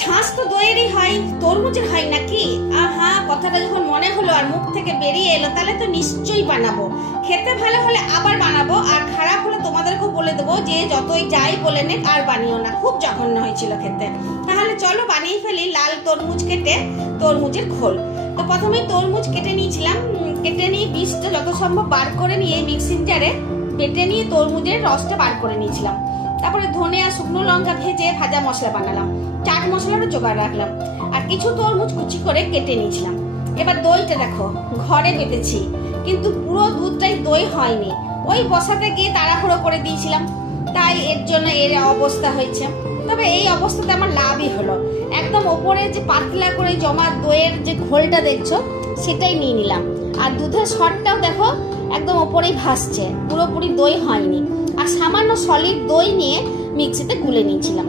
ছাঁচ তো দইয়েরই হয়, তরমুজের হয় নাকি? আহা, কথাটা যখন মনে হলো আর মুখ থেকে বেরিয়ে এলো, তাহলে তো নিশ্চয়ই বানাবো। খেতে ভালো হলে আবার বানাবো, আর খারাপ হলে তোমাদেরকেও বলে দেবো যে যতই যাই বলে নে আর বানিও না, খুব জঘন্য হয়েছিল খেতে। তাহলে চলো বানিয়ে ফেলি লাল তরমুজ কেটে তরমুজের খোল। তো প্রথমেই তরমুজ কেটে নিয়েছিলাম, কেটে নিয়ে বীজটা যত সম্ভব বার করে নিয়ে মিক্সিং জারে বেটে নিয়ে তরমুজের রসটা বার করে নিয়েছিলাম। তারপরে ধনে আর শুকনো লঙ্কা ভেজে ভাজা মশলা বানালাম, চাট মশলারও জোগাড় রাখলাম, আর কিছু তরমুজ কুচি করে কেটে নিয়েছিলাম। এবার দইটা দেখো ঘরে বেটেছি, কিন্তু পুরো দুধটাই দই হয়নি, ওই বসাতে গিয়ে তাড়াহুড়ো করে দিয়েছিলাম, তাই এর জন্য এর অবস্থা হয়েছে। তবে এই অবস্থাতে আমার লাভই হলো, একদম ওপরে যে পাতলা করে জমা দইয়ের যে ঘোলটা দেখছো সেটাই নিয়ে নিলাম, আর দুধের সরটাও দেখো একদম ওপরেই ভাসছে, পুরোপুরি দই হয়নি। আর সামান্য সলিড দই নিয়ে মিক্সিতে গুলে নিয়েছিলাম।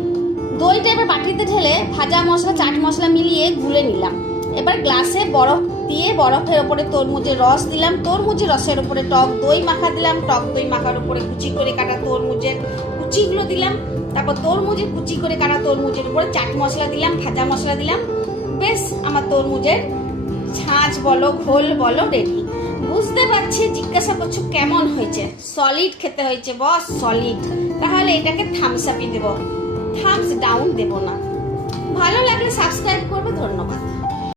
দইটা এবার বাটিতে ঢেলে ভাজা মশলা চাট মশলা মিলিয়ে গুলে নিলাম। এবার গ্লাসে বরফ দিয়ে বরফের ওপরে তরমুজের রস দিলাম, তরমুজের রসের উপরে টক দই মাখা দিলাম, টক দই মাখার উপরে কুচি করে কাটা তরমুজের কুচিগুলো দিলাম, তারপর তরমুজের কুচি করে কাটা তরমুজের উপরে চাট মশলা দিলাম, ভাজা মশলা দিলাম। বেশ, আমার তরমুজের ছাঁচ বলো ঘোল বলো রেডি। বুঝতে পারছি জিজ্ঞাসা করছো কেমন হয়েছে। সলিড খেতে হয়েছে বস, সলিড। তাহলে এটাকে থামস আপই দেবো, থামস ডাউন দেবো না। ভালো লাগলে সাবস্ক্রাইব করবে, ধন্যবাদ।